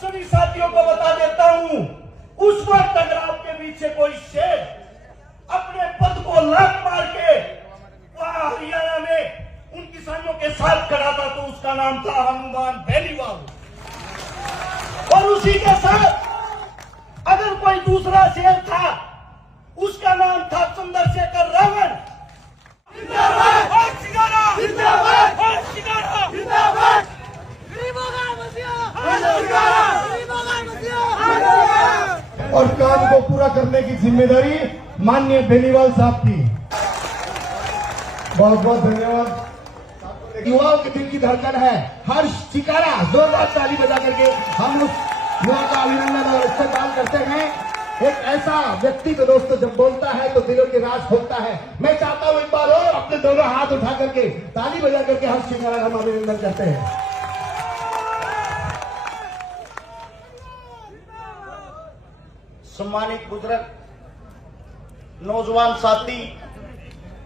सभी साथियों को बता देता हूं, उस वक्त अगर आपके पीछे कोई शेर अपने पद को लात मार के वहां हरियाणा में उन किसानों के साथ खड़ा था तो उसका नाम था हनुमान बेनीवाल। और उसी के साथ अगर कोई दूसरा शेर था उसका नाम था चंद्रशेखर रावण। और काम को पूरा करने की जिम्मेदारी माननीय बेनीवाल साहब की। बहुत बहुत धन्यवाद। युवाओं के दिल की धड़कन है हर्ष चिकारा, जोरदार ताली बजा करके हम उस युवा का अभिनंदन और इस्तेमाल करते हैं। एक ऐसा व्यक्ति तो दोस्तों जब बोलता है तो दिलों की राज खोलता है। मैं चाहता हूं एक बार और अपने दोनों हाथ उठा करके ताली बजा करके हर्ष चिकारा हम अभिनंदन करते हैं। सम्मानित बुजुर्ग, नौजवान साथी,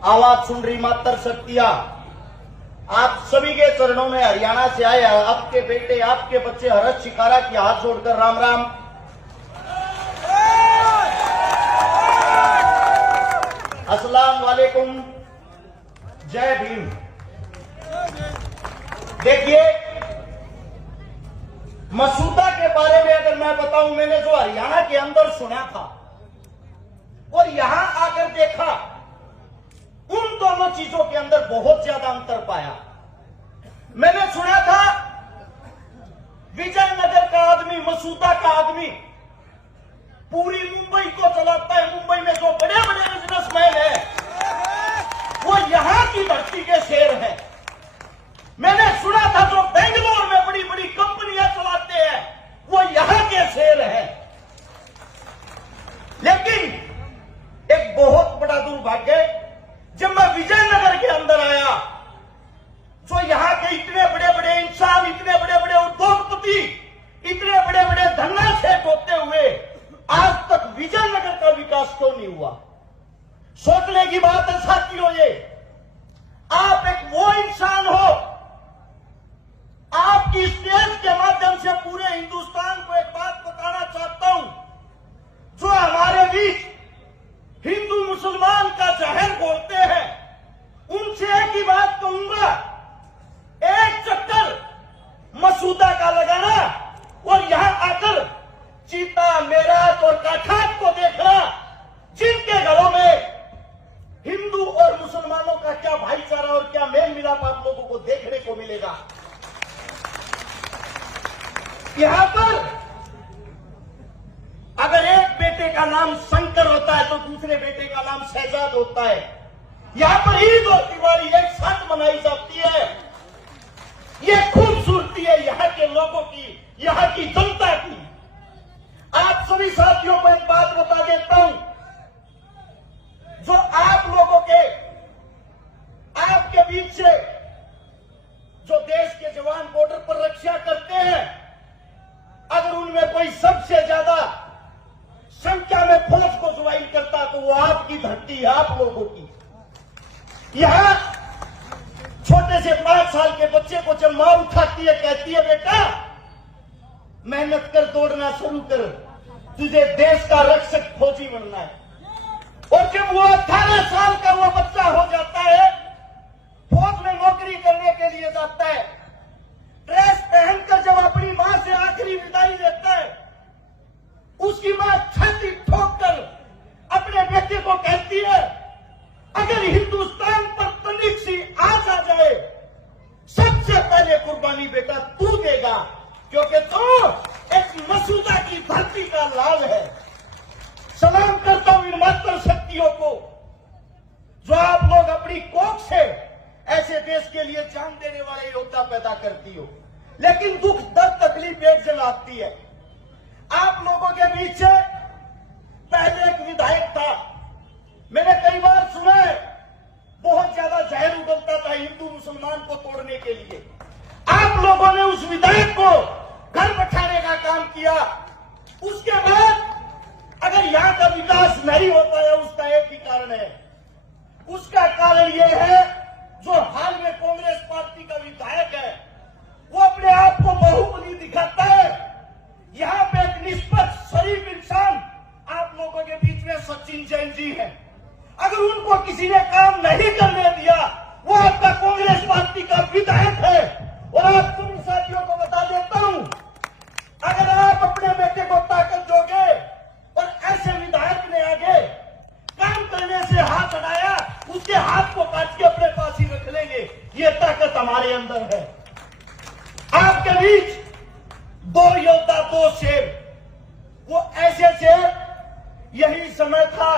आवाज सुन रही मातर शक्तियां, आप सभी के चरणों में हरियाणा से आए आपके बेटे, आपके बच्चे हर्ष चिकारा की हाथ जोड़कर राम राम। अस्सलाम वालेकुम, जय भीम। देखिए, मसूदा के बारे में अगर मैं बताऊं, मैंने जो हरियाणा के अंदर सुना था और यहां आकर देखा, उन दोनों चीजों के अंदर बहुत ज्यादा अंतर पाया। मैंने सुना था विजयनगर का आदमी, मसूदा का आदमी पूरी मुंबई को चलाता है। मुंबई में जो बड़े बड़े बिजनेसमैन हैं वो यहां की धरती के शेर हैं। मैंने सुना था जो बेंगलोर में बड़ी बड़ी कंपनियां चलाते हैं वो यहां के शेर हैं। लेकिन एक बहुत बड़ा दुर्भाग्य, जब मैं विजयनगर के अंदर आया, जो यहां के इतने बड़े बड़े इंसान, इतने बड़े बड़े उद्योगपति, इतने बड़े बड़े धन्ना सेठ होते हुए आज तक विजयनगर का विकास क्यों नहीं हुआ? सोचने की बात है साथियों। ये आप एक वो इंसान हो, आपकी स्टेज के माध्यम से पूरे हिंदुस्तान को एक बात बताना चाहता हूं, जो हमारे बीच हिंदू मुसलमान का जहर बोलते हैं, उनसे एक ही बात कहूंगा, एक चक्कर मसूदा का लगाना और यहां आकर चीता, मेरठ और काठात को देखना, जिनके घरों में हिंदू और मुसलमानों का क्या भाईचारा और क्या मेल मिलाप आप लोगों को देखने को मिलेगा। यहां पर अगर एक बेटे का नाम शंकर होता है तो दूसरे बेटे का नाम शहजाद होता है। यहां पर ईद और दिवाली एक साथ मनाई जाती है। ये खूबसूरती है यहां के लोगों की, यहां की जनता की। आप सभी साथियों को एक बात बता देता हूं, जो आप लोगों के, आपके बीच से जो देश के जवान बॉर्डर पर रक्षा करते हैं, अगर उनमें कोई सबसे ज्यादा संख्या में फौज को ज्वाइन करता तो वो आपकी धरती है, आप लोगों की। यहां छोटे से 5 साल के बच्चे को जब मां उठाती है, कहती है बेटा मेहनत कर, दौड़ना शुरू कर, तुझे देश का रक्षक फौजी बनना है। और जब वो 18 साल का वो बच्चा हो जाता है, फौज में नौकरी करने के लिए जाता है, ड्रेस पहनकर जब अपनी मां से आखिरी विदाई लेता है, उसकी मां छाती ठोककर अपने बेटे को कहती है, अगर हिंदुस्तान पर तनिक सी आंच आ जाए, सबसे पहले कुर्बानी बेटा तू देगा, क्योंकि तू एक मसूदा की धरती का लाल है। सलाम करता हूं इन मातृ शक्तियों को, जो आप लोग अपनी कोख से ऐसे देश के लिए जान देने वाले योद्धा पैदा करती हो। लेकिन दुख, दर्द, तकलीफ एक जगह आती है। आप लोगों के बीच से पहले एक विधायक था, मैंने कई बार सुना है, बहुत ज्यादा जहर उगलता था हिंदू मुसलमान को तोड़ने के लिए। आप लोगों ने उस विधायक को घर बैठाने का काम किया। उसके बाद अगर यहां का विकास नहीं होता है, उसका एक ही कारण है। उसका कारण यह है, जो हाल में कांग्रेस पार्टी का विधायक है, वो अपने आप को बाहुबली दिखाता है दो शेर, वो ऐसे शेर, यही समय था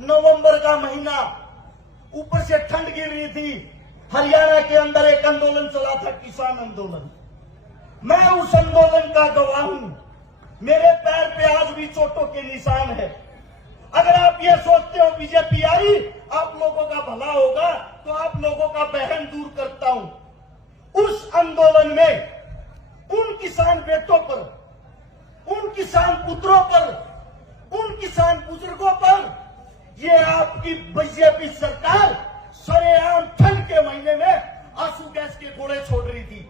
नवंबर का महीना, ऊपर से ठंड गिर रही थी, हरियाणा के अंदर एक आंदोलन चला था, किसान आंदोलन। मैं उस आंदोलन का गवाह हूं, मेरे पैर पे आज भी चोटों के निशान है। अगर आप ये सोचते हो बीजेपी आई आप लोगों का भला होगा, तो आप लोगों का बहन दूर करता हूं। उस आंदोलन में उन किसान बेटों पर, उन किसान पुत्रों पर, उन किसान बुजुर्गों पर ये आपकी बीजेपी सरकार सरेआम ठंड के महीने में आंसू गैस के गोले छोड़ रही थी,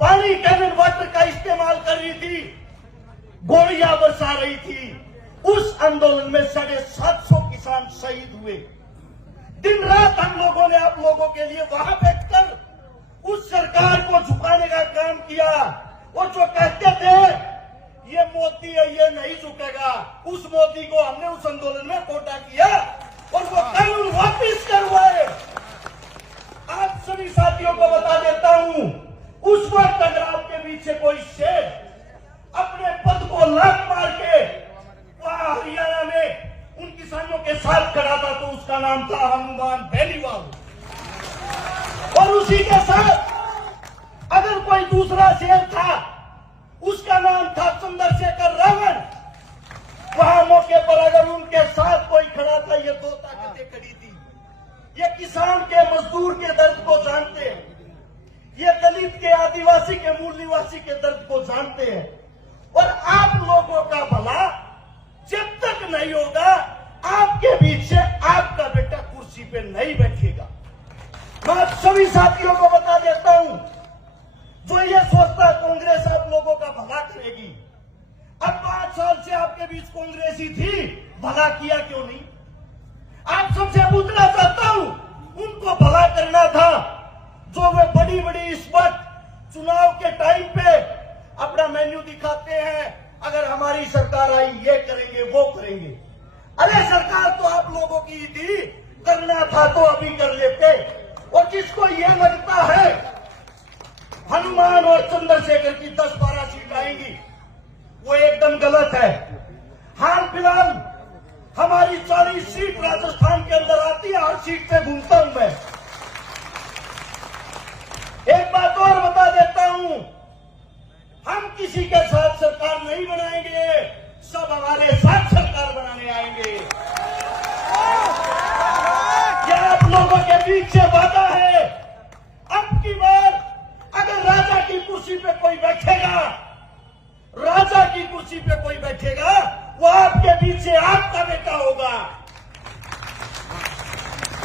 पानी कैनन वाटर का इस्तेमाल कर रही थी, गोलियां बरसा रही थी। उस आंदोलन में 750 किसान शहीद हुए। दिन रात हम लोगों ने आप लोगों के लिए वहां बैठकर उस सरकार को झुकाने का काम किया। और जो कहते थे ये मोदी है, ये नहीं झुकेगा, उस मोदी को हमने उस आंदोलन में कोटा किया और वो कानून वापिस करवाए। आप सभी साथियों को बता देता हूं, उस वक्त अगर आपके पीछे कोई शेर अपने पद को लात मार के वहां हरियाणा में उन किसानों के साथ खड़ा था, तो उसका नाम था हनुमान बेनीवाल। और उसी के साथ अगर कोई दूसरा शेर था, उसका नाम था चंद्रशेखर रावण। वहां मौके पर अगर उनके साथ कोई खड़ा था, ये दो ताकतें खड़ी थी। ये किसान के, मजदूर के दर्द को जानते हैं, ये दलित के, आदिवासी के, मूल निवासी के दर्द को जानते हैं। और आप लोगों का भला जब तक नहीं होगा, आपके बीच से आपका बेटा कुर्सी पे नहीं बैठेगा। मैं आप सभी साथियों को बता देता हूं, जो ये सोचता कांग्रेस आप लोगों का भला करेगी, अब 5 साल से आपके बीच कांग्रेस ही थी, भला किया क्यों नहीं? आप सबसे पूछना चाहता हूं, उनको भला करना था जो वे बड़ी बड़ी इस वक्त चुनाव के टाइम पे अपना मेन्यू दिखाते हैं, अगर हमारी सरकार आई ये करेंगे वो करेंगे। अरे सरकार तो आप लोगों की ही थी, करना था तो अभी कर लेते। और जिसको ये लगता है हनुमान और चंद्रशेखर की 10-12 सीट आएंगी, वो एकदम गलत है। हाल फिलहाल हमारी 40 सीट राजस्थान के अंदर आती है, हर सीट पे घूमता हूं मैं। एक बात और बता देता हूं, हम किसी के साथ सरकार नहीं बनाएंगे, सब हमारे साथ सरकार बनाने आएंगे। यह आप लोगों के बीच से वादा है। अब की बार अगर राजा की कुर्सी पे कोई बैठेगा, राजा की कुर्सी पे कोई बैठेगा, वो आपके बीच से आपका बेटा होगा।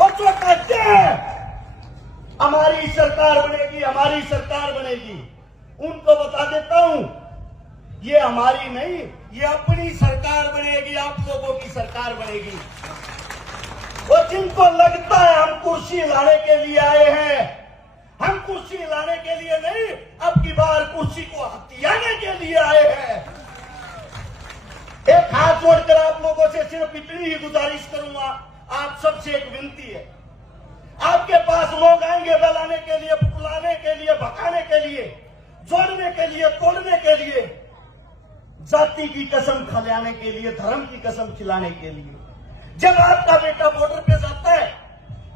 और जो कहते हैं हमारी सरकार बनेगी, हमारी सरकार बनेगी, उनको बता देता हूं, ये हमारी नहीं, ये अपनी सरकार बनेगी, आप लोगों की सरकार बनेगी। और जिनको लगता है हम कुर्सी लाने के लिए आए हैं, हम कुर्सी लाने के लिए नहीं, अब की बार कुर्सी को हथियाने के लिए आए हैं। एक हाथ जोड़कर आप लोगों से सिर्फ इतनी ही गुजारिश करूंगा, आप सबसे एक विनती है, आपके पास लोग आएंगे बुलाने के लिए, बुलाने के लिए, भगाने के लिए, जोड़ने के लिए, तोड़ने के लिए, जाति की कसम खिलाने के लिए, धर्म की कसम खिलाने के लिए। जब आपका बेटा बॉर्डर पे जाता है,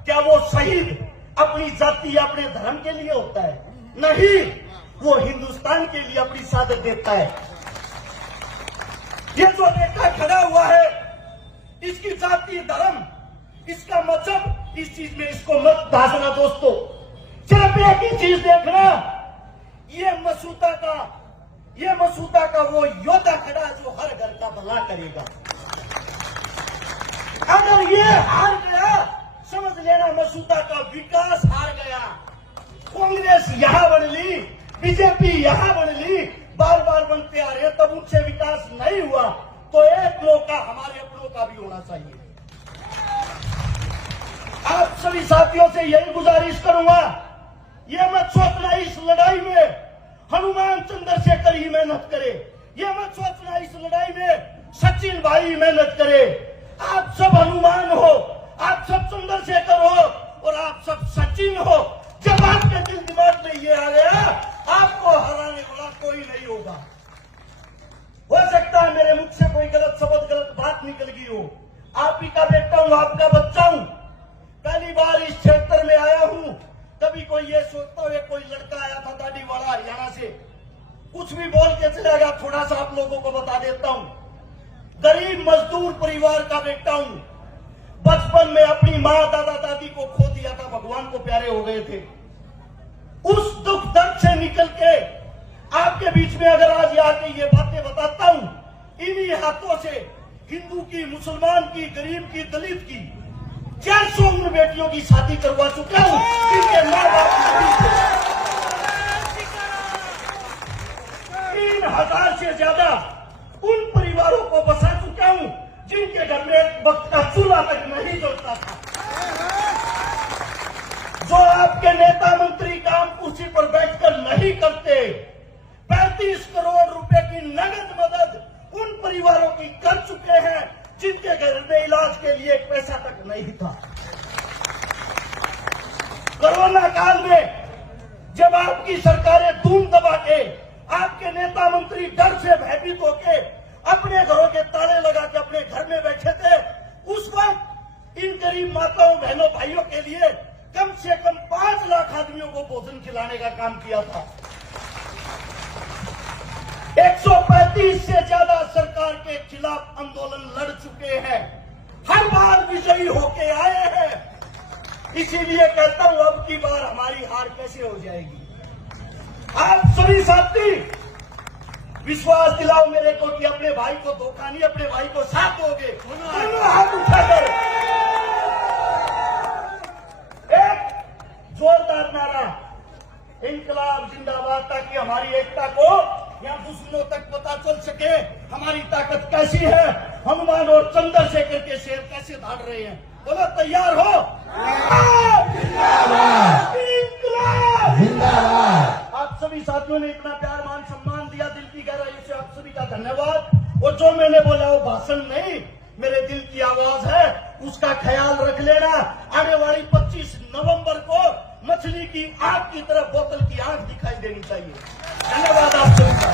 क्या वो शहीद अपनी जाति या अपने धर्म के लिए होता है? नहीं, वो हिंदुस्तान के लिए अपनी शहादत देता है। ये जो बेटा खड़ा हुआ है, इसकी जाति, धर्म, इसका मजहब, इस चीज में इसको मत दासना दोस्तों। सिर्फ एक ही चीज देखना, ये मसूदा का वो योद्धा खड़ा जो हर घर का भला करेगा। अगर ये हार गया, समझ लेना मसूदा का विकास हार गया। कांग्रेस यहां बन ली, बीजेपी यहां बन ली, बार बार बनते आ रहे हैं, तब उनसे विकास नहीं हुआ, तो एक मौका हमारे अपनों का भी होना चाहिए। आप सभी साथियों से यही गुजारिश करूंगा, ये मत सोचना इस लड़ाई में हनुमान चंद्रशेखर ही मेहनत करे, ये मत सोचना इस लड़ाई में सचिन भाई मेहनत करे। आप सब हनुमान हो, आप सब चंद्रशेखर हो और आप सब सचिन हो। जब आपके दिल दिमाग में ये आ गया, आपको हराने वाला कोई नहीं होगा। मेरे मुख से कोई गलत शब्द गलत बात निकल गई हो, आप ही का बेटा हूं, आपका बच्चा हूं। पहली बार इस क्षेत्र में आया हूं, कभी कोई ये सोचता हुआ कोई लड़का आया था दाढ़ी वाला हरियाणा से, कुछ भी बोल के चला गया। थोड़ा सा आप लोगों को बता देता हूं, गरीब मजदूर परिवार का बेटा हूं। बचपन में अपनी माँ दादा दादी को खो दिया था, भगवान को प्यारे हो गए थे। उस दुख दर्द से निकल के आपके बीच में अगर आज आके ये बातें बताता हूं, इन्हीं हाथों से हिंदू की, मुसलमान की, गरीब की, दलित की 400 उम्र बेटियों की शादी करवा चुका हूं। इनके माँ बाप 3000 से ज्यादा उन परिवारों को बसा चुका हूं जिनके घर में एक वक्त का चूल्हा तक नहीं जलता था। जो आपके नेता मंत्री काम कुर्सी पर बैठकर नहीं करते, 35 करोड़ रुपए की नगद मदद उन परिवारों की कर चुके हैं जिनके घर में इलाज के लिए एक पैसा तक नहीं था। कोरोना काल में जब आपकी सरकारें धूम दबा के, आपके नेता मंत्री डर से भयभीत होके अपने घरों के ताले लगा के अपने घर में बैठे थे, उस वक्त इन गरीब माताओं बहनों भाइयों के लिए कम से कम 5 लाख आदमियों को भोजन खिलाने का काम किया था। 135 से ज्यादा सरकार के खिलाफ आंदोलन लड़ चुके हैं, हर बार विजयी होके आए हैं। इसीलिए कहता हूं अब की बार हमारी हार कैसे हो जाएगी। आप सभी साथी विश्वास दिलाओ मेरे को कि अपने भाई को धोखा नहीं, अपने भाई को साथ दोगे। दोनों हाथ उठाकर एक जोरदार नारा, इंकलाब जिंदाबाद, ताकि हमारी एकता को या दुश्मनों तक पता चल सके हमारी ताकत कैसी है, हनुमान और चंद्रशेखर के शेर कैसे धाड़ रहे हैं। बोलो तैयार हो? इंकलाब जिंदाबाद। आप सभी साथियों ने इतना प्यार मान सम्मान दिया, दिल की गहराई से आप सभी का धन्यवाद। और जो मैंने बोला वो भाषण नहीं, मेरे दिल की आवाज है, उसका ख्याल रख लेना। आने वाली 25 नवंबर को मछली की आंख की तरफ बोतल की आंख दिखाई देनी चाहिए। धन्यवाद आप सभी का।